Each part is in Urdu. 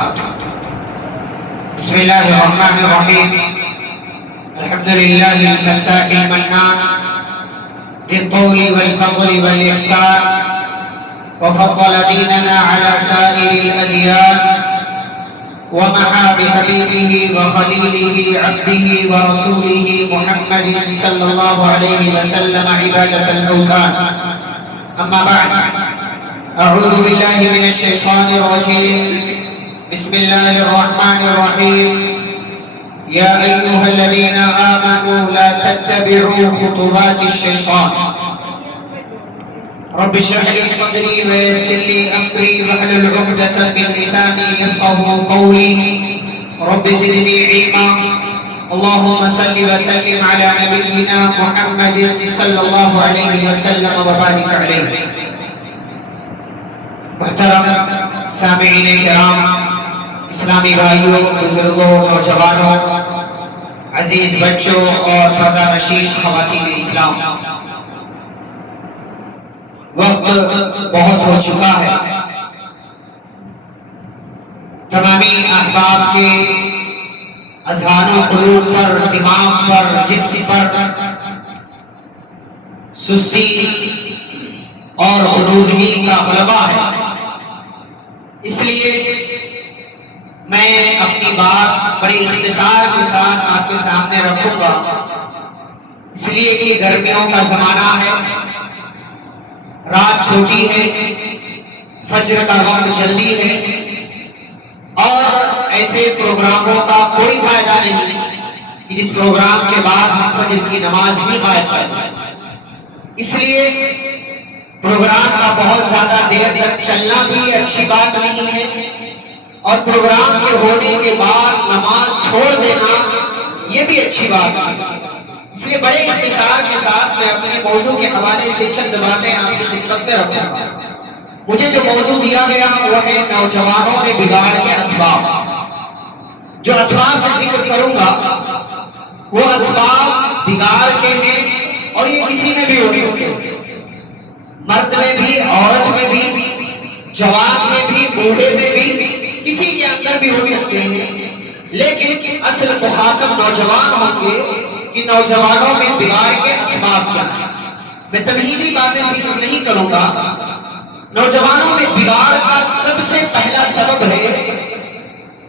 بسم الله الرحمن الرحيم. الحمد لله الفتاح المنان ذي الطول والفضل والإحسان، وفضل ديننا على سائر الأديان، ومحى بحبيبه وخليله عبده ورسوله محمد صلى الله عليه وسلم عبادة الأوثان. أما بعد، أعوذ بالله من الشيطان الرجيم. بسم الله الرحمن الرحيم. يا أيها الذين آمنوا لا تتبعوا خطوات الشيطان. رب اشرح لي صدري ويسر لي أمري واحلل عقدة من لساني يفقهوا قولي. رب زدني علما. اللهم صل وسلم على نبينا محمد صلى الله عليه وسلم وبارك عليه. محترم سامعین کرام، اسلامی بھائیوں، بزرگوں، نوجوانوں، عزیز بچوں اور پردہ نشین خواتین اسلام، وقت بہت ہو چکا ہے. تمامی احباب کے اذہان و قلوب پر، دماغ پر، جسم پر سستی اور غنودگی کا غلبہ ہے. اس لیے میں اپنی بات بڑی اختصار کے ساتھ آپ کے سامنے رکھوں گا، اس لیے کہ گرمیوں کا زمانہ ہے، رات چھوٹی ہے، فجر کا وقت جلدی ہے، اور ایسے پروگراموں کا کوئی فائدہ نہیں کہ جس پروگرام کے بعد ہم فجر کی نماز بھی قائم کریں. اس لیے پروگرام کا بہت زیادہ دیر تک چلنا بھی اچھی بات نہیں ہے، اور پروگرام کے ہونے کے بعد نماز چھوڑ دینا یہ بھی اچھی بات ہے. اس لیے بڑے اختصار کے ساتھ میں اپنے موضوع کے حوالے سے چند باتیں آپ کی خدمت میں رکھوں گا. مجھے جو موضوع دیا گیا وہ ہے نوجوانوں میں بگاڑ کے اسباب. جو اسباب میں ذکر کروں گا وہ اسباب بگاڑ کے ہیں، اور یہ کسی میں بھی ہو سکتے ہیں، مرد میں بھی، عورت میں بھی، جوان میں بھی، بوڑھے میں بھی، کسی کے اندر بھی ہو سکتے ہیں. لیکن اصل مخاطب نوجوان ہوں گے کہ نوجوانوں میں بگاڑ کے اسباب کیا ہیں. میں تمہیدی باتیں ذکر نہیں کروں گا. نوجوانوں میں بگاڑ کا سب سے پہلا سبب ہے،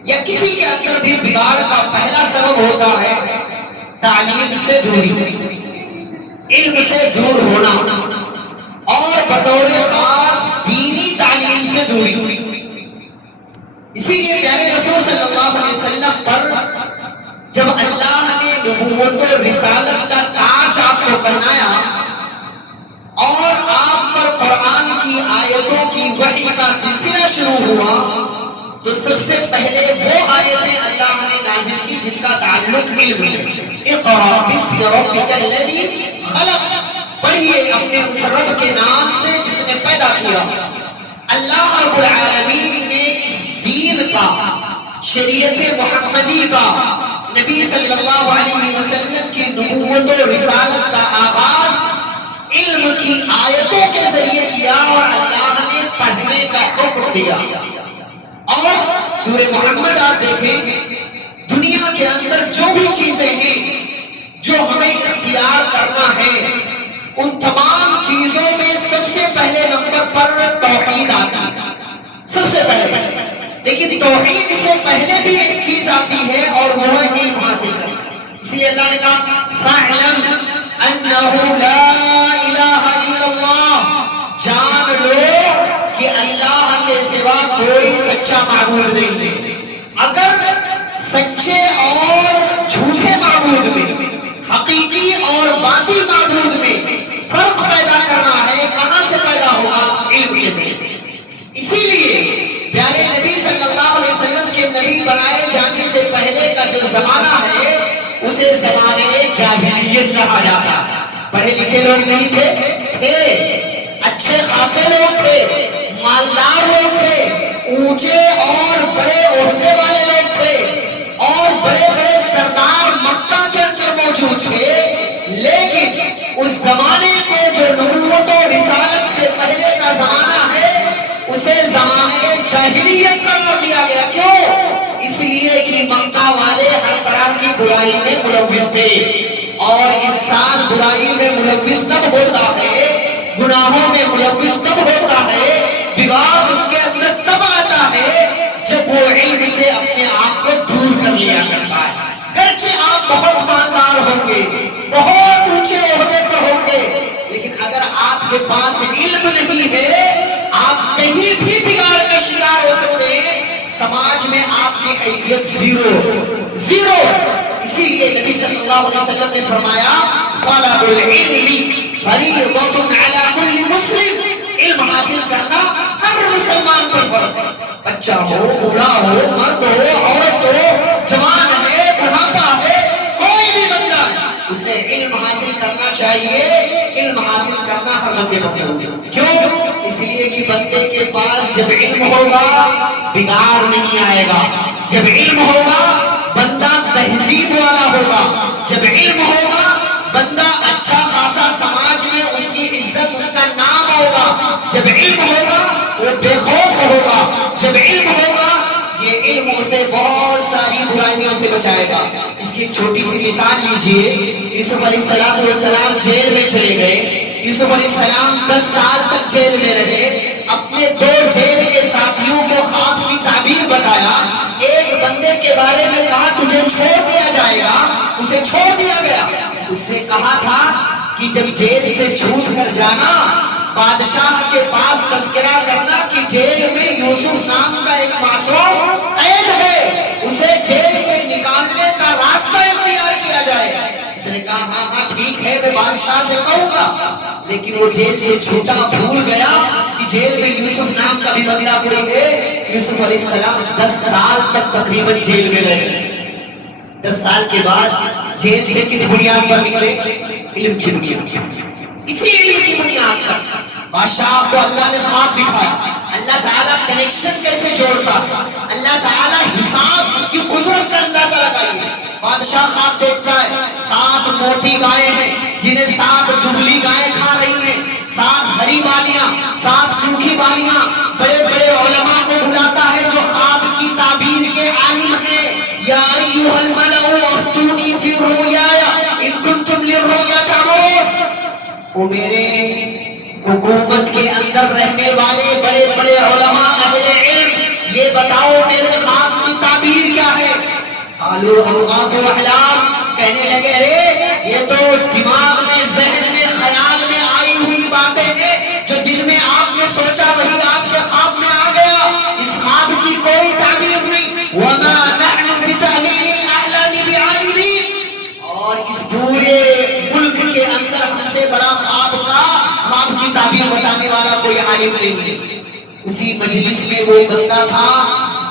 یا کسی کے اندر بھی بگاڑ کا پہلا سبب ہوتا ہے تعلیم سے دوری، علم سے دور ہونا، اور بطور خاص دینی تعلیم سے دوری. اسی لیے پیارے رسول صلی اللہ علیہ وسلم پر جب اللہ نے نبوت و رسالت کا تاج آپ کو پہنایا اور آپ پر قرآن کی آیتوں کی وحی کا سلسلہ شروع ہوا، تو سب سے پہلے وہ آیتیں اللہ نے نازل کی جن کا تعلق علم سے. اقرأ باسم ربک الذی خلق، پڑھیے اپنے اس رب کے نام سے جس نے پیدا کیا. اللہ رب العالمین نے اس دین کا، شریعت محمدی کا، نبی صلی اللہ علیہ وسلم کی نبوت و رسالت کا آغاز علم کی آیتوں کے ذریعے کیا، اور اللہ نے پڑھنے کا حکم دیا. اور سورہ محمد آپ دیکھیں، دنیا کے اندر جو بھی چیزیں ہیں جو ہمیں اختیار کرنا ہے، ان تمام چیزوں میں سب سے پہلے نمبر پر توحید آتی ہے، سب سے پہلے. لیکن توحید سے پہلے بھی ایک چیز آتی ہے، اور وہ ہے علم حاصل کرنا. اس لیے اللہ نے کہا فَاعْلَمْ أَنَّهُ لَا إِلَٰهَ إِلَّا اللَّهُ، جان لو کہ اللہ کے سوا کوئی سچا معبود نہیں ہے. اگر سچے اور جھوٹے معبود میں، حقیقی اور باطل معبود میں فرق پیدا کرنا ہے، کہاں سے پیدا ہوگا؟ علم کے ذریعے. اسی لیے پیارے نبی صلی اللہ علیہ وسلم کے نبی بنائے جانے سے پہلے کا جو زمانہ ہے اسے زمانے جاہلیت کہا جاتا. پڑھے لکھے لوگ نہیں تھے، اچھے خاصے لوگ تھے، مالدار لوگ تھے، اونچے اور بڑے عہدے والے لوگ تھے، اور بڑے بڑے سردار مکہ کے اندر موجود تھے. لیکن اس زمانے کو جو نبوت و رسالت سے پہلے کا زمانہ ہے اسے زمانے جاہلیت قرار دیا گیا. کیوں؟ برائی میں ملوث تھے. اور انسان برائی میں ملوث تب ہوتا ہے, گناہوں میں ملوث تب ہوتا ہے, بگاڑ اس کے اندر تب آتا ہے جب وہ علم سے اپنے آپ کو دور کر لیا کرتا ہے. گرچہ آپ بہت مالدار ہوں گے, بہت اونچے عہدے پر ہوں گے, لیکن اگر آپ کے پاس علم نہیں ہے, آپ کہیں بھی بگاڑ کا شکار ہو سکتے ہیں. سماج میں آپ کی حیثیت زیرو. اسی لیے نبی صلی اللہ علیہ وسلم نے فرمایا طلب العلم فریضۃ علی کل مسلم. علم حاصل کرنا ہر مسلمان پر فرض ہے. بچہ ہو, بوڑھا ہو, مرد ہو, عورت ہو, جوان ہے, بڑھاپا ہے, کوئی بھی بندہ ہے, اسے علم حاصل کرنا چاہیے. علم حاصل کرنا ہر بندے پر ضروری ہے. کیوں؟ اس لیے کہ بندے کے پاس جب علم ہوگا بگاڑ نہیں آئے گا. جب علم ہوگا بندہ تہذیب والا ہوگا. جب علم ہوگا بندہ اچھا خاصا سماج میں اس کی عزت, اس کا نام ہوگا. جب علم ہوگا وہ بے خوف ہوگا. جب علم ہوگا یہ علم اسے بہت ساری برائیوں سے بچائے گا. اس کی ایک چھوٹی سی مثال لیجئے. یوسف علیہ السلام جیل میں چلے گئے. یوسف علیہ السلام 10 سال تک جیل میں رہے. اپنے 2 جیل کے ساتھیوں کو خواب کی تعبیر بتایا. ایک بندے کے بارے میں کہا تجھے چھوڑ دیا جائے گا, اسے چھوڑ دیا گیا. اس سے کہا تھا کہ جب جیل سے چھوٹ کر جانا بادشاہ کے پاس تذکرہ کرنا کہ جیل میں یوسف نام کا ایک معصوم قید ہے, اسے جیل سے نکالنے کا راستہ اختیار کیا جائے. اس نے کہا ہاں ٹھیک ہے, میں بادشاہ سے کہوں گا. لیکن وہ جیل سے چھوٹا بھول گیا کہ جیل میں یوسف نام کا بھی بندہ کوئی ہے. یوسف علیہ السلام 10 سال تک تقریباً جیل میں رہے. 10 سال کے بعد جیل سے کس بنیاد پر نکلے؟ علم کی بنیاد پر. اسی علم کی بنیاد پر بادشاہ کو اللہ نے خواب دکھایا. اللہ تعالیٰ کنیکشن کیسے جوڑتا ہے, اللہ تعالیٰ حساب, اس کی قدرت کا اندازہ لگائیے. بادشاہ خواب دیکھتا ہے 7 موٹی گائیں ہیں جنہیں 7 دبلی گائیں کھا رہی ہیں, 7 ہری بالیاں, 7 سوکھی بالیاں. بڑے بڑے علماء کو بلاتا ہے جو خواب کی تعبیر کے عالم ہیں. یا ایھا الملأ افتونی فی الرؤیا ان کنتم للرؤیا تعبرون. وہ میرے حکومت کے اندر رہنے والے بڑے بڑے علماء اہل علم, یہ بتاؤ میرے خواب کی تعبیر کیا ہے؟ قالوا اضغاث احلام. کہنے لگے ارے یہ تو دماغ میں, ذہن میں, خیال میں آئی ہوئی باتیں ہیں, جو دل میں آپ نے سوچا وہی آپ کے خواب میں آ گیا. اس خواب کی کوئی تعبیر نہیں. وما نحن بتأویل الاحلام بعالمین. اور اس پورے ملک کے اندر ہم سے بڑا خواب کی تعبیر بتانے والا کوئی عالم نہیں ہے. اسی مجلس میں وہ بندہ تھا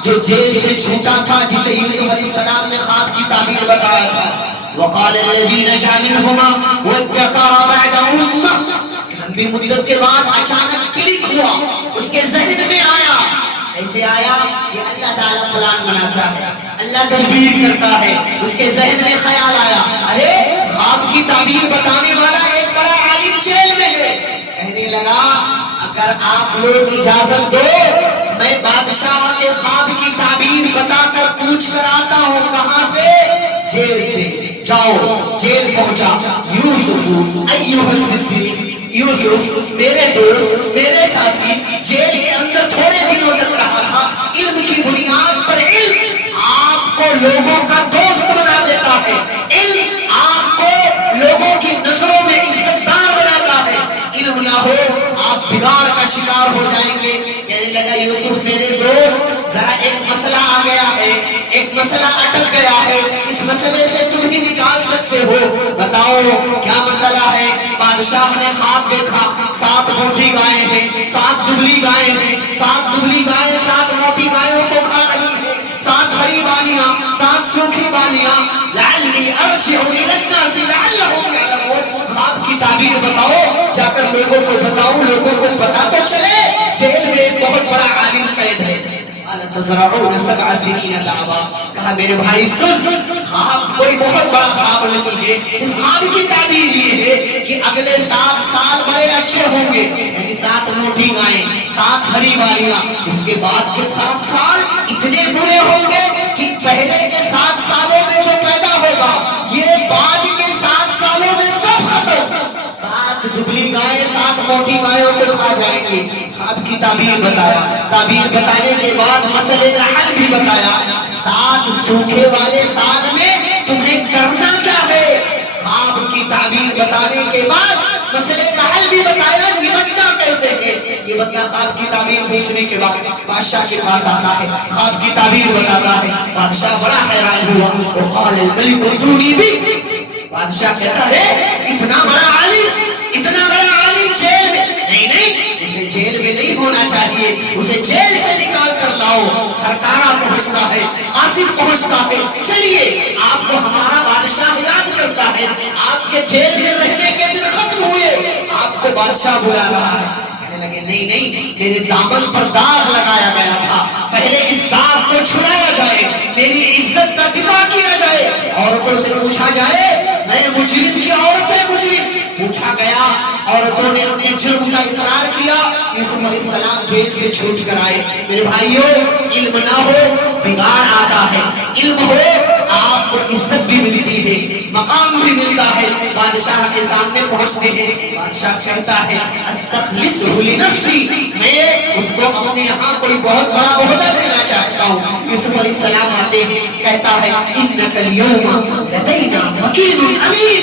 جو جیل سے چھوٹا تھا, جسے یوسف علیہ السلام نے خواب کی تعبیر بتایا تھا. وقال الذي نجا منهما وادكر بعد امه. لمبی مدت کے بعد اچانک کلک ہوا, اس کے ذہن میں آیا. ایسے آیا کہ اللہ تعالیٰ پلان بناتا ہے, اللہ تدبیر کرتا ہے. اس کے ذہن میں خیال آیا ارے خواب کی تعبیر بتانے والا ایک بڑا عالم جیل میں ہے. کہنے لگا اگر آپ لوگ اجازت دو میں بادشاہ کے خواب کی تعبیر بتا کر پوچھ کر آتا ہوں. کہاں سے؟ جیل سے. جاؤ. جیل پہنچا. یوسف ایھا الصدیق, یوسف میرے دوست, میرے ساتھی, جیل کے اندر تھوڑے دنوں تک رہا تھا. علم کی بنیاد پر علم آپ کو لوگوں کا دوست بنا دیتا ہے. علم آپ کو لوگوں کی نظروں میں عزت دار بناتا ہے. علم نہ ہو آپ بگاڑ کا شکار ہو جائیں گے. کہنے لگا یوسف میرے دوست ذرا ایک مسئلہ آ گیا ہے, ایک مسئلہ اٹک گیا ہے, اس مسئلے سے تم ہی نکال سکتے ہو, بتاؤ کیا مسئلہ ہے؟ بادشاہ نے خواب دیکھا 7 موٹی گائیں ہیں, 7 دبلی گائیں ہیں. 7 دبلی گائیں 7 موٹی گایوں کو کھا رہی ہیں. 7 ہری بالیاں, 7 سوکھی بالیاں. لعلی ارجع الی الناس لعلهم یعلمون. خواب کی تعبیر بتاؤ, جا کر لوگوں کو بتاؤ, لوگوں کو پتا تو چلے جیل میں ایک بہت بڑا عالم قید ہے. تزرعون 7 سنین دعوا. کہا میرے بھائی سن, خواب کوئی بہت بڑا خواب نہیں ہے. اس خواب کی تعبیر یہ ہے کہ اگلے 7 سال بڑے اچھے ہوں گے, یعنی 7 موٹی گائیں, 7 ہری بالیاں. اس کے بعد کے 7 سال اتنے برے ہوں گے کہ پہلے کے 7 سالوں میں جو پیدا ہوگا دبلی گائے 7 موٹی گایوں کو کھا جائیں گے. خواب کی تعبیر بتایا. تعبیر بتانے کے بعد مسئلے کا حل بھی بتایا. 7 سوکھے والے سال میں تمہیں کرنا کیا ہے. خواب کی تعبیر بتانے کے بعد مسئلے کا حل بھی بتایا. نمٹنا کیسے ہے یہ بتایا. خواب کی تعبیر پوچھنے کے بعد بادشاہ کے پاس آتا ہے, خواب کی تعبیر بتاتا ہے. بادشاہ بڑا حیران ہوا. وقال الملك ائتوني به. بادشاہ کہتا ہے اتنا بڑا عالم جیل میں نہیں, اسے جیل میں نہیں ہونا چاہیے, اسے جیل سے نکال کر لاؤ. ہرکارا پہنچتا ہے, قاسم پہنچتا ہے. چلیے آپ کو ہمارا بادشاہ یاد کرتا ہے, آپ کے جیل میں رہنے کے دن ختم ہوئے, آپ کو بادشاہ بلا رہا ہے. کہنے لگے نہیں, میرے دامن پر داغ لگایا گیا تھا, پہلے اس داغ کو چھڑایا جائے, میری عزت کا دفاع کیا جائے. عورتوں سے پوچھا جائے میں مجرم کی عورتیں مجرم. پوچھا گیا, عورتوں نے اپنے جرم کا اقرار کیا. یوسف علیہ السلام جیل سے چھوٹ کر آئے. میرے بھائیوں, علم نہ ہو بگاڑ آتا ہے, علم ہو آپ کو عزت بھی ملتی ہے, مقام بھی ملتا ہے. بادشاہ کے سامنے پہنچتے ہیں, بادشاہ کہتا ہے استخلصہ لنفسی, میں اس کو اپنے یہاں کوئی بہت بڑا عہدہ دینا چاہتا ہوں. یوسف علیہ السلام آتے ہیں, کہتا ہے انک اليوم لدینا مکین امین,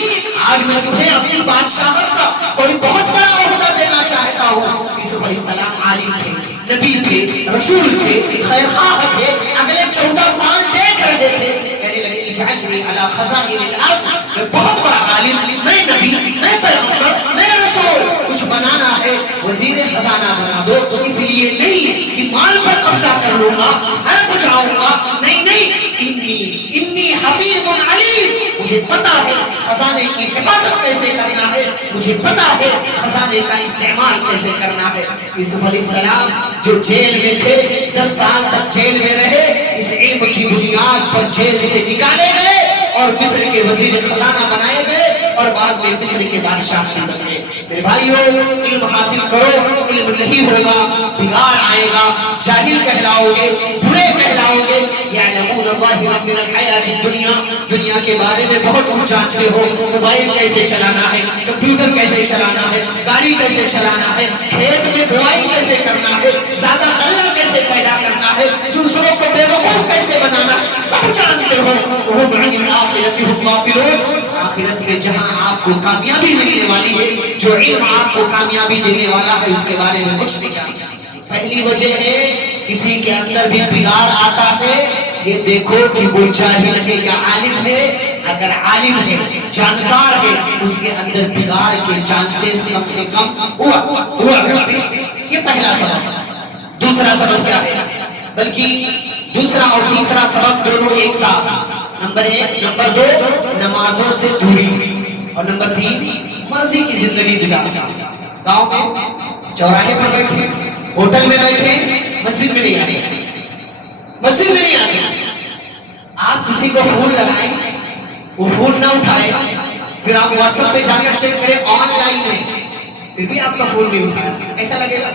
آج میں تمہیں اپنی بادشاہت کا کوئی بہت بڑا عہدہ دینا چاہتا ہوں. یوسف علیہ السلام عالم تھے, نبی تھے, رسول تھے, خیر خواہ تھے, اگلے 14 سال دیکھ رہے تھے. کہنے لگے اجعلنی علی خزائن الارض, میں بہت بڑا عالم, میں نبی, میں پیغمبر, میں رسول, کچھ بنانا ہے وزیر خزانہ بنا دو. تو اس لیے نہیں کہ مال پر قبضہ کر لوں گا, ہڑپ جاؤں گا, نہیں, انی حفیظ علیم, مجھے پتا ہے خزانے کی حفاظت کیسے کرنا ہے, مجھے پتا ہے خزانے کا استعمال کیسے کرنا ہے. یوسف علیہ السلام جو جیل میں تھے, 10 سال تک جیل میں رہے, اس علم کی بنیاد پر جیل سے نکالے گئے اور مصر کے وزیر خزانہ بنائے گئے اور بعد میں مصر کے بادشاہ بن گئے. میرے بھائیوں, علم حاصل کرو, علم نہیں ہوگا بگاڑ آئے گا, جاہل کہلاؤ گے, برے کہلاؤ گے. یعلمون ظاہرا من الحیات الدنیا, دنیا کے بارے میں بہت کچھ جانتے ہو, موبائل کیسے چلانا ہے, کمپیوٹر کیسے چلانا ہے, گاڑی کیسے چلانا ہے, کھیت میں بوائی کیسے کرنا ہے, زیادہ غلہ کیسے پیدا کرنا ہے, دوسروں کو بے وقوف کیسے بنانا, سب جانتے ہو. وهم عن الآخرة هم غافلون, آخرت میں جہاں آپ کو کامیابی ملنے والی ہے, جو علم آپ کو کامیابی دینے والا ہے, اس کے بارے میں کچھ نہیں جانتے. پہلی وجہ ہے کسی کے اندر بھی بگاڑ آتا ہے, یہ دیکھو کہ وہ جاہل ہے یا عالم ہے. اگر عالم ہے, جانکار ہے, اس کے اندر بگاڑ کے چانسز کم سے کم ہوا کرتے ہیں. یہ پہلا سبب. دوسرا سبب کیا ہے, بلکہ دوسرا اور تیسرا سبب دونوں ایک ساتھ. نمبر 1, نمبر 2 نمازوں سے دوری, اور نمبر 3 مرضی کی زندگی گزارنا. گاؤں میں چوراہے پر بیٹھے, ہوٹل میں بیٹھے, مسجد میں نہیں آ سکتے. آپ کسی کو فون لگائیں, وہ فون نہ اٹھائے, پھر آپ واٹس ایپ پہ جا کر چیک کریں آن لائن ہے, پھر بھی آپ کا فون نہیں اٹھایا, ایسا لگے گا,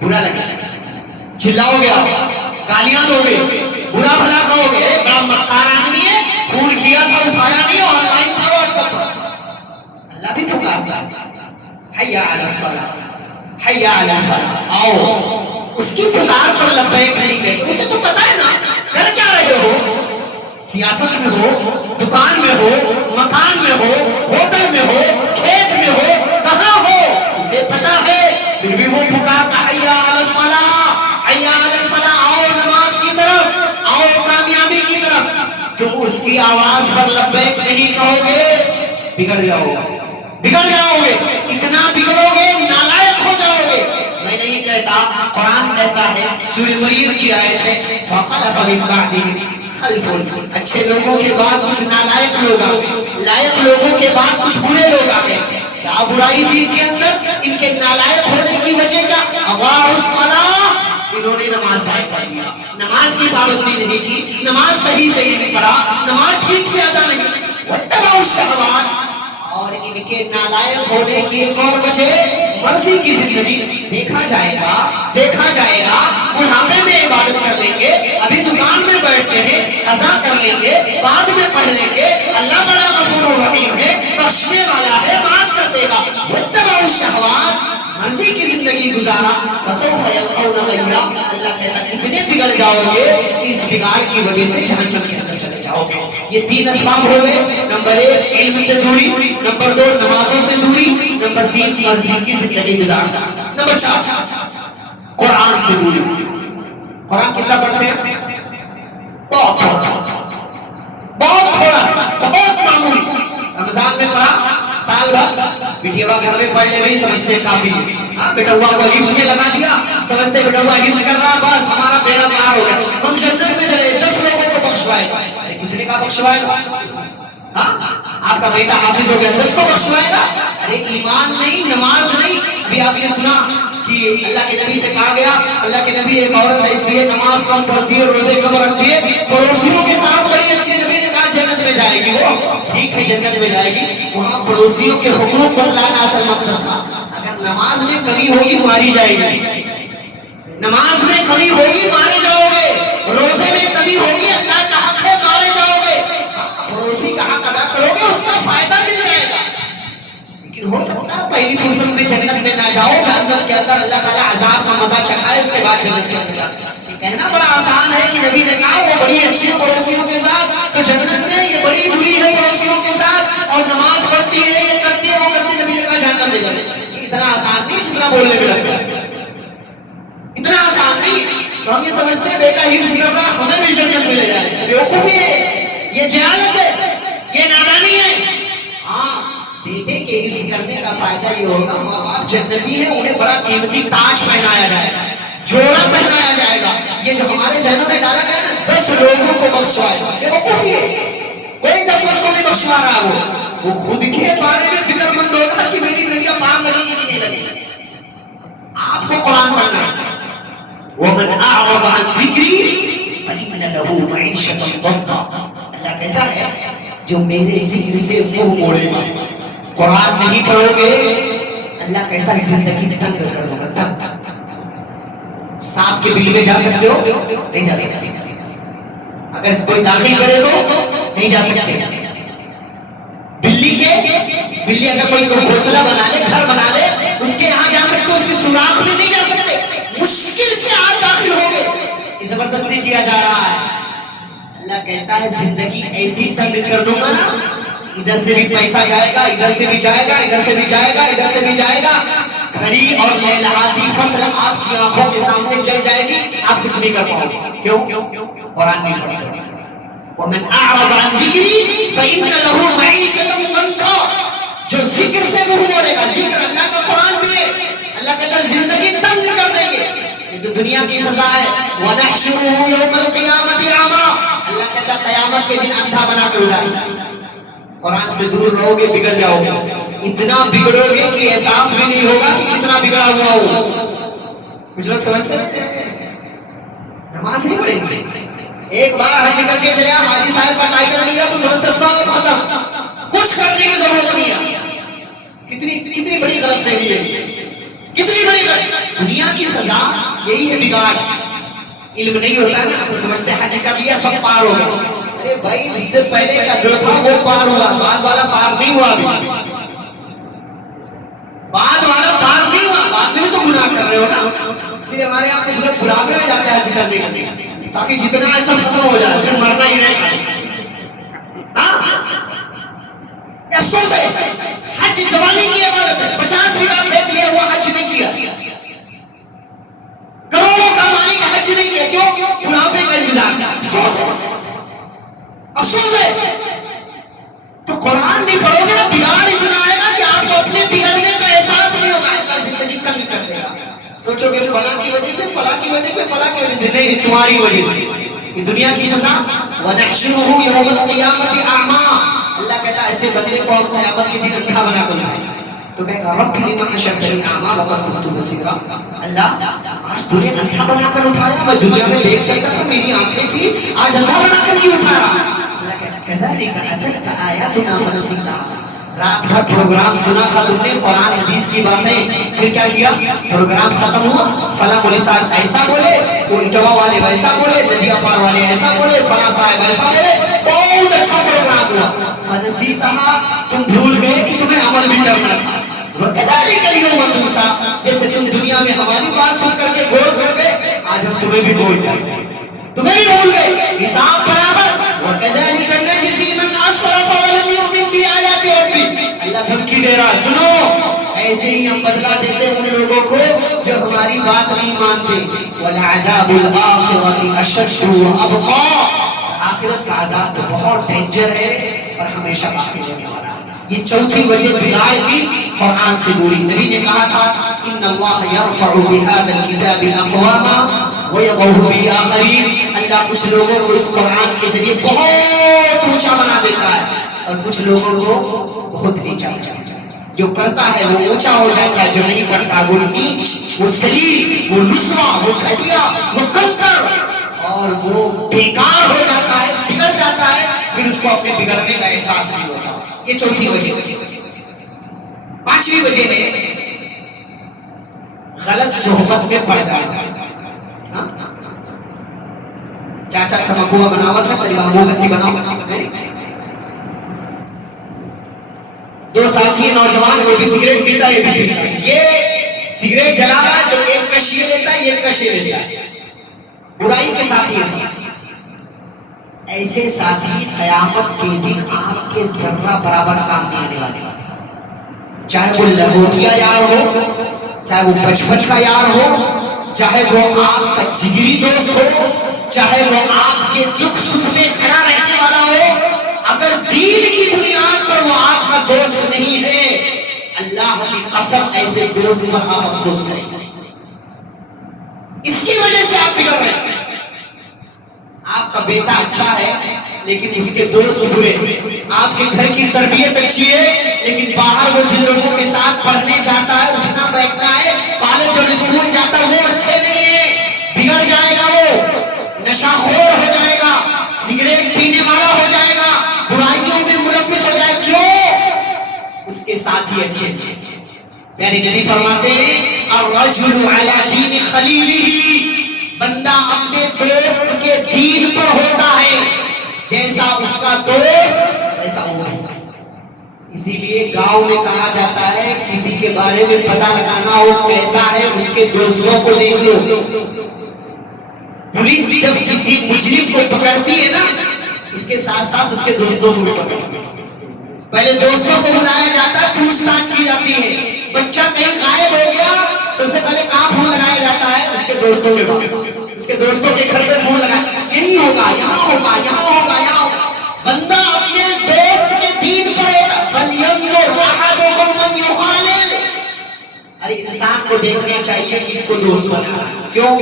برا لگے گا. چلاؤ گے, گالیاں دو گے, برا بھلا کہو گے, بڑا مکار آدمی ہے, فون کیا تھا اٹھایا نہیں, آن لائن تھا واٹس ایپ پر. اللہ بھی پکارتا ہے حی علی الصلاۃ, حی علی الفلاح, آؤ. اس کی پکار پر لبیک نہیں گئے. اسے تو پتا ہے نا کر کیا رہے ہو, سیاست میں ہو, دکان میں ہو, مکان میں ہو, ہوٹل میں ہو, کھیت میں ہو, کہاں ہو, اسے پتا ہے, پھر بھی وہ پکارتا حی علی الصلاۃ, حی علی الفلاح, آؤ نماز کی طرف, آؤ کامیابی کی طرف. تم اس کی آواز پر لبیک نہیں کہو گے, بگڑ جاؤ گے, اتنا بگڑو گے نالائق ہو جاؤ گے. میں نہیں کہتا, قرآن کہتا ہے, سورہ مریم کی آیت ہے, فخلف من بعدهم خلف, اچھے لوگوں کے بعد کچھ نالائق لوگ آ گئے, لائق لوگوں کے بعد کچھ برے لوگ آ گئے. کیا برائی تھی ان کے اندر, ان کے نالائق ہونے کی وجہ کیا, اضاعوا الصلاۃ, انہوں نے نماز ضائع کر دیا, نماز کی پابندی نہیں کی, نماز صحیح سے نہیں پڑھا, نماز ٹھیک سے ادا نہیں, واتبعوا الشہوات. اور ان کے نالائق ہونے کی ایک اور وجہ مرضی کی زندگی. دیکھا جائے گا بڑھاپے میں عبادت کر لیں گے, ابھی دکان میں بیٹھتے ہیں, قضا کر لیں گے, بعد میں پڑھ لیں گے, اللہ بڑا غفور الرحیم ہے, بخشنے والا ہے, معاف کر دے گا. واتبعوا گزارا فسوف یلقون غیا، اللہ کہتا ہے اتنے بگڑ جاؤ گے کہ اس بگاڑ کی وجہ سے جہنم کے اندر چلے جاؤ گے۔ یہ تین اسباب ہو گئے، نمبر 1 علم سے دوری، نمبر 2 نمازوں سے دوری، نمبر 3 مرضی کی زندگی گزارنا، نمبر 4 قرآن سے دوری۔ قرآن کتنا پڑھتے ہیں؟ بہت تھوڑا سا، بہت تھوڑا سا، بہت معمولی۔ رمضان میں پڑھا، سال بھر بیٹیوا گھر میں پڑھ لے رہی، سمجھتے کافی ہے۔ ہاں بیٹا ہوا کو حفظ میں لگا دیا، سمجھتے بیٹا ہوا حفظ کر رہا، بس ہمارا بیڑا پار ہو گیا، ہم جنت میں چلے، 10 لوگوں کو بخشوائے گا۔ کس نے کہا بخشوائے گا؟ ہاں آپ کا بیٹا حافظ ہو گیا، 10 کو بخشوائے گا؟ ارے ایمان نہیں، نماز نہیں۔ ابھی آپ نے سنا کہ اللہ کے نبی سے کہا گیا، اللہ کے نبی ایک عورت ایسی ہے نماز کم پڑھتی ہے، روزے کم رکھتی ہے، پڑوسیوں کے ساتھ بڑی اچھی، نبی نے کہا جنت میں جائے گی وہ، ٹھیک ہے جنت میں جائے گی۔ وہاں پڑوسیوں کے حقوق بتلانا اصل مقصد تھا۔ اگر نماز میں کمی ہوگی ماری جائے گی، نماز میں کمی ہوگی مارے جاؤ گے، روزے میں کمی ہوگی اللہ کا حق ہے مارے جاؤ گے، پڑوسی کا حق ادا کرو گے اس کا فائدہ مل جائے گا۔ لیکن ہو سکتا ہے پہلی فرصت میں جنت میں نہ جاؤ، جنت کے اندر اللہ تعالیٰ عذاب کا مزہ چکھائے، اس کے بعد جنت کے اندر جاتے۔ کہنا بڑا آسان ہے کہ نبی نے کہا وہ بڑی اچھی ہے پڑوسیوں کے ساتھ تو جنت میں، یہ بڑی بری ہے پڑوسیوں کے ساتھ اور نماز پڑھتی ہے، یہ کرتی ہے وہ کرتی ہے، نبی نے کہا جہنم میں جائے۔ اتنا آسان نہیں جتنا بولنے میں لگتا ہے، اتنا آسان نہیں۔ تو ہم یہ سمجھتے ہیں بیٹا حفظ کر رہا ہمیں بھی جنت میں لے جائے، بیوقوفی ہے، یہ جہالت ہے، یہ نادانی ہے۔ ہاں بیٹے کے حفظ کرنے کا فائدہ یہ ہوگا، ماں باپ جنتی ہیں، انہیں بڑا قیمتی تاج پہنایا جائے گا، جوڑا پہنایا جائے گا۔ یہ جو ہمارے ذہنوں میں ڈالا گیا نا 10 لوگوں کو بخشوائے، یہ بیوقوفی ہے، کوئی 10 کو نہیں بخشوا رہا، وہ خود کے بارے میں فکر مند ہوگا کہ میری نظریہ پار لگے گی کہ نہیں لگے گی۔ آپ کو قرآن پڑھنا ہے، وَمَنْ أَعْرَضَ عَنْ ذِكْرِي فَإِنَّ لَهُ مَعِيشَةً ضَنكًا۔ اللہ کہتا ہے جو میرے ذکر سے منہ موڑے گا، قرآن نہیں پڑھو گے، اللہ کہتا ہے زندگی تنگ کر دو گا، تنگ۔ سانپ کے بل میں جا سکتے ہو؟ نہیں جا سکتے۔ اگر کوئی داخل کرے تو نہیں جا سکتے۔ بلی اگر کوئی گھونسلہ بنا لے، گھر بنا لے، اس کے یہاں جا سکتے ہو، اس کی سوراخ میں نہیں جا سکتے، مشکل سے آپ داخل ہو گئے، زبردستی کیا جا رہا ہے۔ اللہ کہتا ہے زندگی ایسی تنگ کر دوں گا نا، ادھر سے بھی پیسہ جائے گا، ادھر سے بھی جائے گا، ادھر سے بھی جائے گا، ادھر سے بھی جائے گا، گھڑی اور لہلہاتی فصل آپ کی آنکھوں کے سامنے چل جائے گی، آپ کچھ نہیں کر پاؤ گے۔ کیوں؟ قرآن نہیں پڑھتے۔ وَمَنْ أَعْرَضَ عَنْ ذِكْرِي فَإِنَّ لَهُ مَعِيشَةً ضَنكًا۔ جو ذکر سے منہ موڑے گا، ذکر اللہ کا قرآن بھی ہے، اللہ کہتا ہے زندگی تنگ کر دیں گے، یہ تو دنیا کی سزا ہے۔ وَنَحْشُرُهُ يَوْمَ الْقِيَامَةِ أَعْمَىٰ، اللہ کہتا ہے قیامت کے دن اندھا بنا کر اٹھائے۔ قرآن سے دور رہو گے بگڑ جاؤ گے، اتنا بگڑو گے کہ احساس بھی نہیں ہوگا کہ کتنا بگڑا ہوا ہو۔ کچھ لوگ سمجھتے ہیں نماز نہیں پڑھیں گے، ایک بار حج کر کے چلے حاجی صاحب کا ٹائٹل مل گیا تو درست سب ختم، کچھ کرنے کی ضرورت نہیں ہے۔ کتنی بڑی غلط فہمی ہے، کتنی بڑی غلط۔ دنیا کی سزا یہی ہے بگاڑ۔ علم نہیں ہوتا ہے نا تو سمجھتے حج کر لیا سب پار ہو گیا۔ ارے بھائی اس سے پہلے کا جو تھا وہ پار ہوا، بعد والا پار نہیں ہوا ابھی، بعد والا پار نہیں ہوا، بعد میں بھی تو گناہ کر رہے ہو نا۔ اس لیے ہمارے یہاں کچھ لوگ بڑھاپے میں جاتے ہیں حج کرنے کے لیے تاکہ جتنا ایسا ختم ہو جائے پھر مرنا ہی رہے گا۔ افسوس ہے حج جوانی کی عبادت ہے، 50 بیگھہ کھیت لیا ہوا حج نہیں کیا، کروڑوں کا مالک حج نہیں کیا، کیوں؟ بڑھاپے کا انتظار۔ افسوس ہے، افسوس ہے۔ تو قرآن نہیں پڑھو گے نا، بگاڑ اتنا آئے گا کہ آپ کو اپنے بگڑنے کا احساس نہیں ہوگا، اللہ زندگی تنگ کر دے گا۔ سوچو گے فلاں کی وجہ سے، فلاں کی وجہ سے، فلاں کی وجہ سے، نہیں تمہاری وجہ سے۔ یہ دنیا کی سزا۔ وَنَحْشُرُهُ يَوْمَ الْقِيَامَةِ أَعْمَىٰ، اللہ کہتا ہے ایسے بندے کو ہم قیامت کے دن اندھا بنا کر لائیں تو کہے گا رب لِمَ حَشَرْتَنِی أَعْمَىٰ وَقَدْ كُنْتُ بَصِيرًا، اللہ آج تو نے اندھا بنا کر اٹھایا، میں دنیا میں دیکھ سکتا تھا، میری آنکھیں تھی، آج اندھا بنا کر کیوں اٹھا رہا؟ اللہ کہتا ہے كَذَلِكَ أَتَتْكَ آيَاتُنَا فَنَسِيتَهَا، رات بھر پروگرام سنا تھا تم نے، قرآن حدیث کی باتیں، پھر کیا کیا؟ پروگرام ختم ہوا، فلاں پولیس صاحب ایسا بولے، وہ اٹوا والے ویسا بولے، ندیا پار والے ایسا بولے، فلاں صاحب ایسا بولے، بہت اچھا پروگرام ہوا، فنسیتها، تم بھول گئے کہ تمہیں عمل بھی کرنا تھا۔ وَكَذَلِكَ الْيَوْمَ تُنسَىٰ، جیسے تم دنیا نے ہماری بات سن کر کے گول کر گئے، آج ہم تمہیں بھی گول کر گئے، تمہیں بھی بھول گئے، حساب برابر۔ وَكَذَلِكَ نَجْزِي مَنْ أَسْرَفَ وَلَمْ يُؤْمِنْ بِآيَاتِ رَبِّهِ۔ اللہ دھمکی دے رہا، سنو، ایسے ہی ہم بدلہ دیتے ان لوگوں کو جو ہماری بات نہیں مانتے۔ وَلَعَذَابُ الْآخِرَةِ أَشَدُّ وَأَبْقَىٰ، آخرت کا عذاب تو بہت ڈینجر ہے اور ہمیشہ باقی رہنے والا ہے۔ یہ چوتھی وجہ بگاڑ کی قرآن سے دوری۔ نبی نے کہا تھا ان اللہ یرفع بهذا الكتاب اقواما وَيَضَعُ بِهِ آخَرِينَ، اللہ کچھ لوگوں کو اس قرآن کے ذریعے بہت اونچا بنا دیتا ہے اور کچھ لوگوں کو بہت نیچا بنا دیتا ہے۔ جو پڑھتا ہے وہ اونچا ہو جاتا ہے، جو نہیں پڑھتا وہ نیچ، وہ ذلیل، وہ رسوا، وہ گھٹیا، وہ کنکر اور وہ بیکار ہو جاتا ہے، بگڑ جاتا ہے، پھر اس کو اپنے بگڑنے کا احساس نہیں ہوتا۔ یہ چوتھی وجہ۔ پانچویں وجہ ہے غلط صحبت میں پڑ جانا۔ چاچا تمباکو بناوا تھا، تیری بابو گتی بناو۔ دو ساتھی نوجوان، وہ بھی سگریٹ پیتا ہے، یہ بھی پیتا ہے۔ یہ سگریٹ جلا رہا ہے تو ایک کا شیل لیتا ہے، ایک کا شیل لیتا ہے۔ برائی کے ساتھی ایسے ساتھی قیامت کے دن آپ کے ذرہ برابر کام نہیں آنے والے، چاہے وہ لنگوٹیا یار ہو، چاہے وہ بچپن کا یار ہو، چاہے وہ آپ کا جگری دوست ہو، چاہے وہ آپ کے دکھ سکھ میں کھڑا رہنے والا ہو، اگر دین کی بنیاد پر وہ آپ کا دوست نہیں ہے، اللہ کی قسم ایسے دوست پر آپ افسوس کریں۔ اس کی وجہ سے آپ بگڑ رہے ہیں۔ آپ کا بیٹا اچھا ہے لیکن اس کے دوست برے، آپ کے گھر کی تربیت اچھی ہے لیکن باہر وہ جن لوگوں کے ساتھ پڑھنے جاتا ہے، اٹھنا بیٹھنا ہے، کالج اور اسکول جاتا ہے، وہ اچھے نہیں ہیں، بگڑ جائے گا، وہ نشہ خور ہو جائے گا، سگریٹ پینے والا ہو جائے گا، برائیوں میں ملوث ہو جائے۔ کیوں؟ اس کے ساتھی اچھے ہیں۔ پیارے نبی فرماتے ہیں الرجل علی دین خلیلہ، بندہ اپنے دوست کے دین پر ہوتا ہے، جیسا اس کا دوست ویسا وہ ہے۔ اسی لیے گاؤں میں کہا جاتا ہے کسی کے بارے میں پتہ لگانا ہو کیسا ہے، اس کے دوستوں کو دیکھ لو۔ پولیس جب کسی مجرم کو پکڑتی ہے نا، اس کے ساتھ ساتھ اس کے دوستوں کو بھی پکڑتی ہے۔ پہلے دوستوں کو بلایا جاتا ہے، پوچھ تاچھ کی جاتی ہے، بچہ کہیں غائب ہو گیا، سب سے پہلے کہاں فون لگایا جاتا ہے؟ اس کے دوستوں کے پاس، اس کے دوستوں کے گھر پہ فون لگایا، یہی ہوگا، یہاں ہوگا، یہاں ہوگا، یہاں ہوگا۔ بندہ اپنے دوست کے دین پر ہوگا۔ فَلْيَنظُرْ أَحَدُكُم مَّن يُخَالِلُ، ارے انسان کو دیکھنا چاہیے کس کو دوست بنا، کیوں؟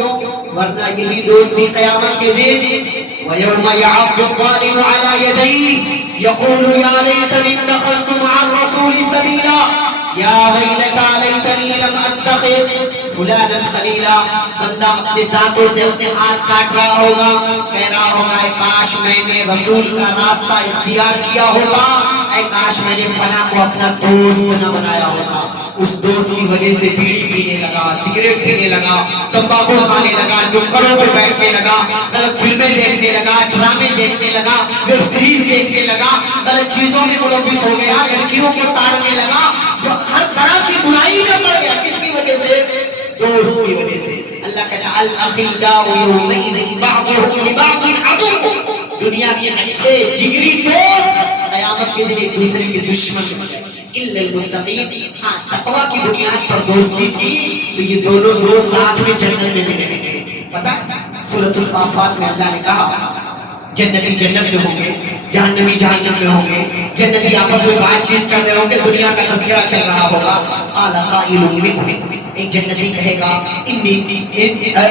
ورنہ یہی دوستی قیامت کے دن وَيَوْمَ يَعَضُّ الظَّالِمُ عَلَى يَدَيْهِ يَقُولُ يَا لَيْتَنِي اتَّخَذْتُ مَعَ الرَّسُولِ سَبِيلًا يَا وَيْلَتَىٰ لَيْتَنِي لَمْ أَتَّخِذْ فُلَانًا خَلِيلًا۔ بندہ اپنے دانتوں سے اپنے ہاتھ کاٹ رہا ہوگا، کہہ رہا ہوگا اے کاش میں نے رسول کا راستہ اختیار کیا ہوگا، اے کاش میں نے فلاں کو اپنا دوست نہ بنایا ہوگا۔ اس دوست کی وجہ سے بیڑی پینے لگا، سگریٹ پینے لگا، تمباکو کھانے لگا، نکڑوں پہ بیٹھنے لگا، غلط فلمیں دیکھنے لگا، ڈرامے دیکھنے لگا، ویب سیریز دیکھنے لگا، غلط چیزوں میں ملوث ہو گیا، لڑکیوں کو تارنے لگا، ہر طرح کی برائی میں پڑ گیا۔ کس کی وجہ سے؟ دوست کی وجہ سے۔ اللہ کہتا ہے الاخلاء یومئذ بعضهم لبعض عدو، دنیا کے اچھے جگری دوست قیامت کے دن ایک دوسرے کے دشمن بن گئے۔ الا المتقین، ہاں تقویٰ کی بنیاد پر دوستی تھی تو یہ دونوں دوست ساتھ میں جنت میں بھی رہیں گے۔ پتہ سورۃ الصافات میں اللہ نے کہا جنتی جنت میں ہوں گے، جہنمی جہنم میں ہوں گے، جنتی آپس میں بات چیت کر رہے ہوں گے، دنیا کا تذکرہ چل رہا ہوگا۔ قال قائل منهم، ایک جنتی کہے گا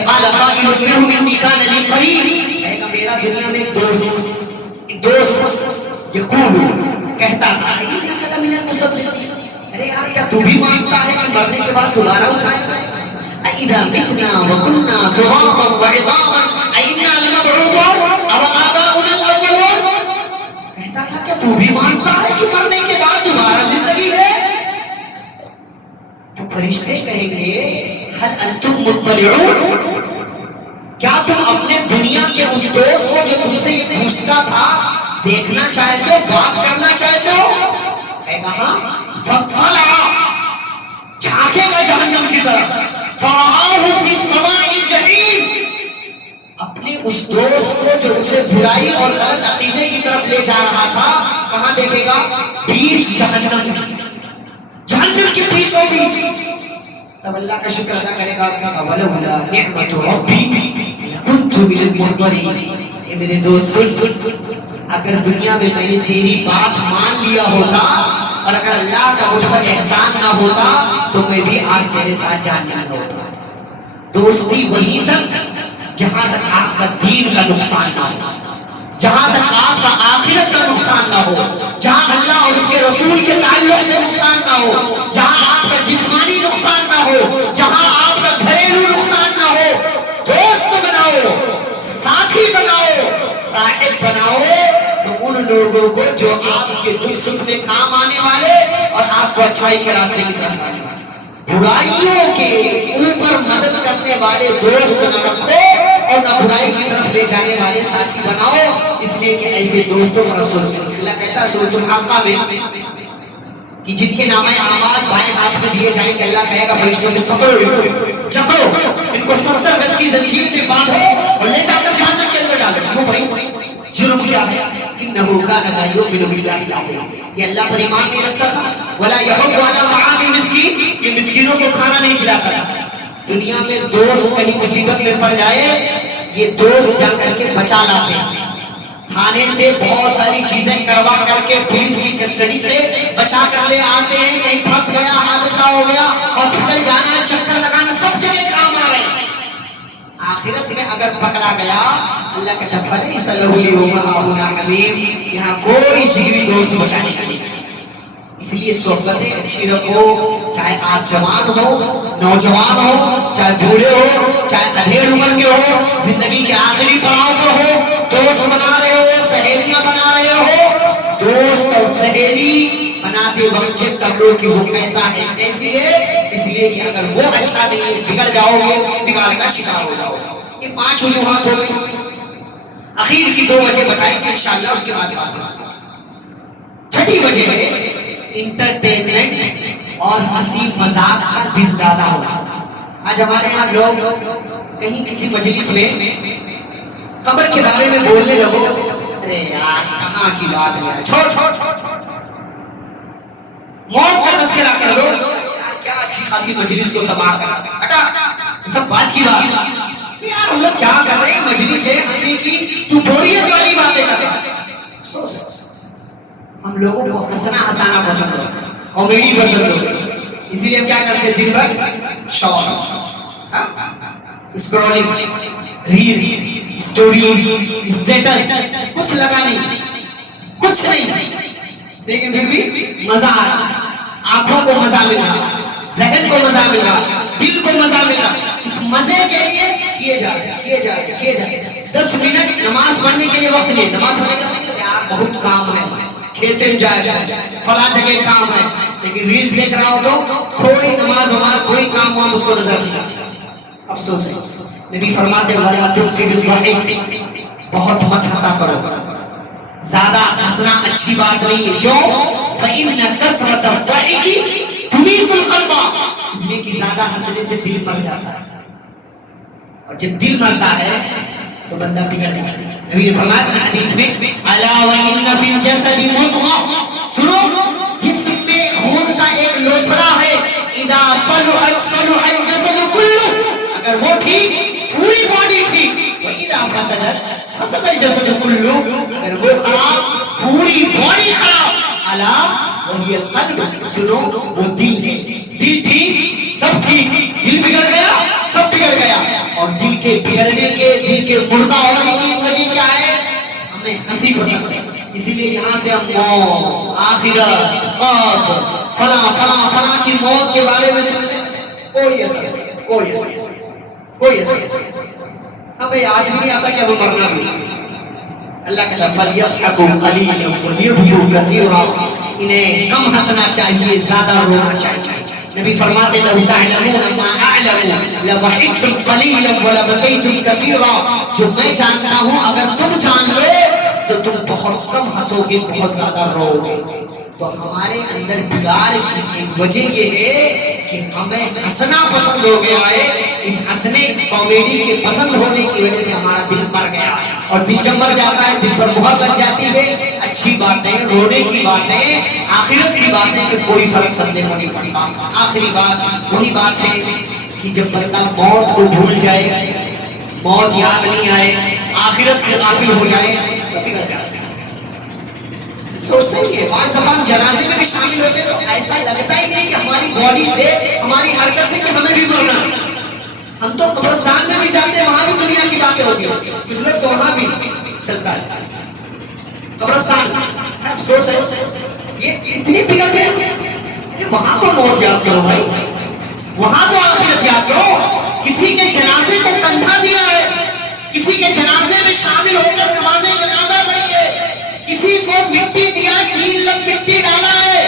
قال قائل منهم انی کان لی قرین، کہے گا میرا دنیا میں ایک دوست یقول کہتا تھا انک لمن المصدقین، ارے یار کیا تو بھی مانتا ہے کہ مرنے کے بعد دوبارہ اٹھایا جائے گا؟ اذا متنا وكنا ترابا وعظاما ائنا لمبعوثون او آباؤنا الاولون، کہتا تھا کہ تو بھی مانتا ہے کہ مرنے کے بعد دوبارہ زندگی ہے؟ تو فرشتے کہیں گے هل انتم مطلعون، کیا تم اپنے دنیا کے اس دوست کو جو تم سے یہ پوچھتا تھا دیکھنا چاہتے ہو، بات کرنا چاہتے ہو؟ کہے گا ہاں۔ فطلع، جھانکے گا جہنم کی طرف، فرآہ فی السماء الجحیم، اپنے اس دوست کو جو اسے برائی اور غلط عقیدے کی طرف لے جا رہا تھا، کہاں دیکھے گا؟ بیچ جہنم، جہنم کے بیچوں بیچ۔ تب اللہ کا شکر ادا کرے گا، وَلَوْلَا نِعْمَةُ رَبِّي لَكُنْتُ مِنَ الْمُحْضَرِينَ۔ اے میرے دوست سن، اگر دنیا میں میں نے تیری بات مان لیا ہوتا اور اگر اللہ کا مجھ پر احسان نہ ہوتا تو میں بھی آج تیرے ساتھ جان جانا ہوتا۔ دوستی وہیں تک جہاں تک آپ کا دین کا نقصان نہ ہو، جہاں تک آپ کا آخرت کا نقصان نہ ہو، جہاں اللہ اور اس کے رسول کے تعلق سے نقصان نہ ہو، جہاں آپ کا جسمانی نقصان نہ ہو، جہاں آپ کا گھریلو نقصان نہ ہو۔ دوست بناؤ، ساتھی بناؤ، صاحب بناؤ تو ان لوگوں کو جو آپ کے دکھ سکھ میں کام آنے والے اور آپ کو اچھائی کے راستے کی طرف آنے والے۔ برائیوں کے اوپر مدد کرنے والے دوست نہ رکھو اور نہ برائی کی طرف لے جانے والے ساتھی بناؤ، اس لیے کہ ایسے دوستوں پر افسوس کرو۔ اللہ کہتا ہے سورۃ الحاقہ میں کہ جن کے نامہ اعمال بائیں ہاتھ میں دیے جائیں گے، اللہ کہے گا فرشتوں سے پکڑو، جکڑو، ان کو 70 گز کی زنجیر میں باندھو اور لے جا کر جہنم کے اندر ڈالو۔ کیوں بھائی؟ جرم کیا ہے؟ انہ کان لا یؤمن باللہ العظیم، یہ اللہ پر ایمان نہیں رکھتا تھا، ولا یحض علی طعام المسکین، یہ مسکینوں کو کھانا نہیں کھلاتا تھا۔ دنیا میں دوست کہیں مصیبت میں پڑ جائے، یہ دوست جا کر کے بچا لاتے ہیں، تھانے سے بہت ساری چیزیں کروا کر کے پولیس کی کسٹڈی سے بچا کر لے آتے ہیں۔ کہیں پھنس گیا، حادثہ ہو گیا، ہاسپٹل جانا، چکر لگانا، سب جگہ کام آ رہے ہیں۔ آخرت میں اگر پکڑا گیا، اللہ کا فلیس لہ اليوم ہاہنا حمیم، یہاں کوئی جگری دوست بچانے کا نہیں۔ اس لیے صحبتیں اچھی رکھو، چاہے آپ جوان ہو، نوجوان ہو، چاہے بوڑھے ہو، چاہے ادھیڑ عمر کے ہو، زندگی کے آخری پڑاؤ پر ہو، دوست بنا رہے ہو، سہیلیاں بنا رہے ہو، دوست اور سہیلی بناتے وقت چیک کر لو کہ وہ کیسا ہے، کیسی ہے، اس لیے کہ اگر وہ اچھا نہیں، بگڑ جاؤ گے، بگاڑ کا شکار ہو جاؤ گے۔ یہ 5 وجوہات ہو گئی، اخیر کی 2 وجہ بتائی تھی، انشاءاللہ اس کے بعد بات ہوگی۔ چھٹی وجہ ہے انٹرٹینمنٹ اور ہنسی مذاق کا دل ڈالا ہوگا۔ آج ہمارے یہاں لوگ کہیں کسی مجلس میں قبر کے بارے میں بولنے لگو، ارے یار کہاں کی بات ہے، چھوڑ موت کا تذکرہ کر دو، یار کیا اچھی خاصی مجلس کو تباہ کر، ہٹا سب بات کی بات، یار ہم لوگ کیا کر رہے ہیں، مجلس ہے ہنسی کی، تو بوریت والی باتیں کر رہے ہیں۔ افسوس ہم لوگوں کو ہنسانا پسند ہے، کامیڈی پسند ہے، اسی لیے ہم کیا کرتے ہیں، دن بھر shorts, scrolling, reels, stories, status, کچھ لگا نہیں، کچھ نہیں، لیکن پھر بھی مزہ آ رہا، آنکھوں کو مزہ مل رہا، ذہن کو مزہ مل رہا، دل کو مزہ مل رہا۔ اس مزے کے لیے کیے جائے 10 منٹ نماز پڑھنے کے لیے وقت نہیں، نماز پڑھنے کے لیے یار بہت کام ہے، کھیتے میں جائے، فلاں جگہ کام ہے، لیکن ریلز دیکھ رہا ہو تو کوئی نماز کوئی کام وام اس کو نظر نہیں آتا۔ افسوس ہے، نبی فرماتے ہیں وَلَا تُكْثِرِ الضَّحِكَ، بہت مت ہنسا کرو، زیادہ ہنسنا اچھی بات نہیں ہے، کیوں؟ فَإِنَّ كَثْرَةَ الضَّحِكِ تُمِيتُ الْقَلْبَ، اس لیے کہ زیادہ ہنسنے سے دل مر جاتا ہے، اور جب دل مرتا ہے تو بندہ بگڑ جاتا ہے۔ نبی نے فرمایا تھا حدیث میں الا وَإِنَّ فِي الْجَسَدِ مُضْغَةً، سنو جسم میں خون کا ایک لوتھڑا ہے، اذا صلحت صلح الجسد كله، اگر وہ ٹھیک پوری باڈی ٹھیک، واذا فسدت فسد الجسد كله، اگر وہ خراب پوری باڈی خراب، الا وهي القلب، سنو وہ دل ہے، دل ٹھیک سب ٹھیک، دل بگڑ گیا سب بگڑ گیا۔ اور دل کے بگڑنے کے، دل کے مردہ ہونے کی وجہ کیا ہے؟ ہمیں ہنسی پسند ہے، اسی لیے یہاں سے ہم موت، آخرت، قبر، فلاں کی موت کے بارے میں سنتے کوئی اثر ہمیں یاد بھی نہیں آتا کہ ہمیں مرنا بھی۔ اللہ کہتا ہے فَلْيَضْحَكُوا قَلِيلًا وَلْيَبْكُوا كَثِيرًا، انہیں کم ہنسنا چاہیے، زیادہ رونا چاہیے۔ نبی فرماتے لو تعلمون ما اعلم لضحكتم قليلا ولبكيتم كثيرا، جو میں جانتا ہوں اگر تم جان لو تو تم بہت کم ہنسو گے، بہت زیادہ رو گے۔ تو ہمارے اندر بگاڑ کی ایک وجہ یہ ہے کہ ہمیں ہنسنا پسند ہو گیا ہے. اس ہنسنے اس کامیڈی کے پسند ہونے کی وجہ سے ہمارا دل مر گیا ہے. اور دل جب مر جاتا ہے دل پر مہر لگ جاتی ہے. اچھی باتیں، رونے کی باتیں، آخرت کی باتیں پھر کوئی فرق بندے کو نہیں پڑتا. آخری بات وہی بات ہے کہ جب بندہ موت کو بھول جائے، موت یاد نہیں آئے، آخرت سے غافل ہو جائے تو بگڑ جاتا ہے. سوچتے ہی ہے بعض دفعہ ہم جنازے میں بھی شامل ہوتے تو ایسا لگتا ہی نہیں کہ ہماری باڈی سے، ہماری حرکت سے کہ ہمیں بھی مرنا. ہم تو قبرستان میں بھی جاتے ہیں، وہاں بھی دنیا کی باتیں ہوتی ہیں. کچھ لوگ تو وہاں بھی چلتا ہے قبرستان. افسوس ہے یہ اتنی بگڑ گئے کہ وہاں تو موت یاد کرو بھائی، وہاں تو آخرت یاد کرو. کسی کے جنازے کو کندھا دیا ہے، کسی کے جنازے میں شامل ہو کر نماز جنازہ پڑھی ہے، کسی کو مٹی دیا، 3 لگ مٹی ڈالا ہے،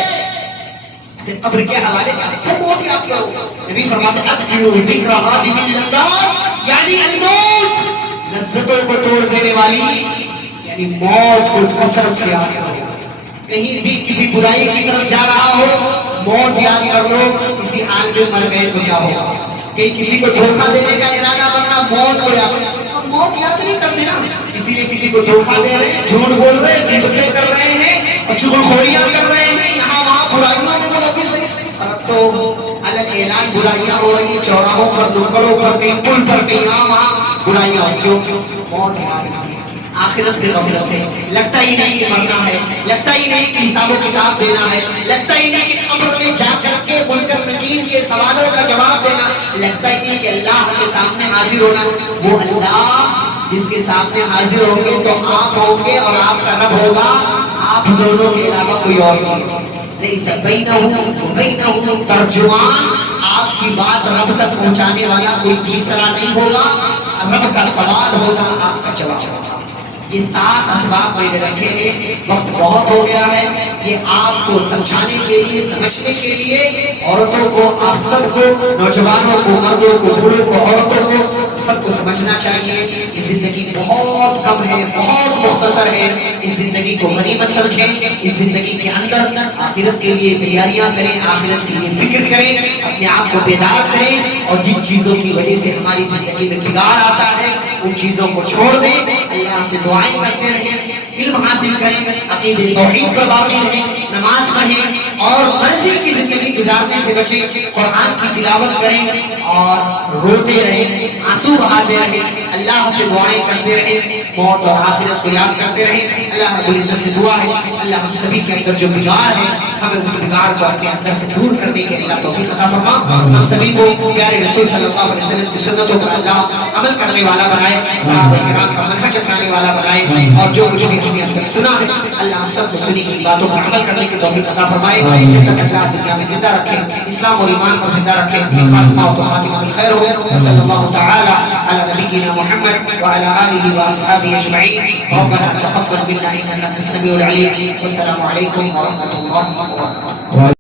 اسے قبر کے حوالے کر موت یاد کرو. نبی فرماتے ہیں اکثروا ذکر ہذہ اللذات، یعنی الموت، لذتوں کو توڑ دینے والی یعنی موت کو کثرت سے یاد کرو. کہیں دل کسی برائی کی طرف جا رہا ہو، موت یاد کر لو. کسی حال میں مر گئے تو کیا ہوگا؟ کہیں کسی کو دھوکہ دینے کا ارادہ بننا، موت کو یاد کرو. موت یاد نہیں کرتے نا، اسی لیے کسی کو دھوکہ دے رہے ہیں، جھوٹ بول رہے ہیں، غیبتیں کر رہے ہیں اور چغلخوریاں کر رہے ہیں، یہاں وہاں برائیوں میں ملوث ہیں. تو علل اعلان برائیاں ہو رہی ہیں، چوراہوں پر، نکڑوں پر، کہیں پل پر، کہیں یہاں وہاں برائیاں ہو. کیوں؟ موت یاد نہیں، آخرت سے غفلت ہے. لگتا ہی نہیں کہ مرنا ہے، لگتا ہی نہیں کہ حساب و کتاب دینا ہے، لگتا ہی نہیں کہ قبر میں جا کر کے منکر نکیر کے سوالوں کا جواب دینا، لگتا ہی نہیں کہ اللہ کے سامنے حاضر ہونا. وہ اللہ جس کے سامنے حاضر ہوں گے تو آپ ہوں گے اور آپ کا رب ہوگا، آپ دونوں کے علاوہ کوئی اور نہیں. لیس بینہ وبینہ ترجمان، آپ کی بات رب تک پہنچانے والا کوئی تیسرا نہیں ہوگا. رب کا سوال ہوگا، آپ کا جواب ہوگا. یہ 7 اسباب میں نے رکھے ہیں. وقت بہت ہو گیا ہے، یہ آپ کو سمجھانے کے لیے، سمجھنے کے لیے. عورتوں کو، آپ سب کو، نوجوانوں کو، مردوں کو، بوڑھوں کو، عورتوں کو سب کو سمجھنا چاہیے. یہ زندگی بہت کم ہے، بہت مختصر ہے. اس زندگی کو غنیمت سمجھیں. اس زندگی کے اندر آخرت کے لیے تیاریاں کریں، آخرت کے لیے فکر کریں، اپنے آپ کو بیدار کریں. اور جن چیزوں کی وجہ سے ہماری زندگی میں بگاڑ آتا ہے ان چیزوں کو چھوڑ دیں. اللہ سے دعائیں کرتے رہیں، علم حاصل کریں، عقید توحید پر باقی رہیں، نماز پڑھیں اور مرضی کی زندگی گزارنے سے بچیں. قرآن کی تلاوت کریں اور روتے رہیں، آنسو بہاتے رہیں، اللہ سے دعائیں کرتے رہیں، موت اور آخرت کو یاد کرتے رہیں. اللہ رب العزت سے دعا ہے اللہ ہم سبھی کے اندر جو بگاڑ ہے ہمیں اس بگاڑ کو اپنے اندر سے دور کرنے کے لیے توفیق عطا فرما. ہم سبھی کو پیارے رسول صلی اللہ علیہ وسلم کی سنتوں پر اللہ عمل کرنے والا بنائے، صحابہ کرام کا منہج اپنانے والا بنائے. اور جو کچھ بھی ہم نے اب تک سنا ہے اللہ ہم سب کو سنی کی باتوں پر عمل کرنے کی توفیق عطا فرمائے. جب تک اللہ دنیا میں زندہ رکھے، اسلام اور ایمان کو زندہ رکھے، خاتمہ تو خاتمہ الخیر ہو. صلی اللہ تعالی علی نبینا محمد وعلى آله وأصحابه أجمعين. ربنا تقبل منا إنك أنت السميع العليم. والسلام عليكم ورحمة الله وبركاته.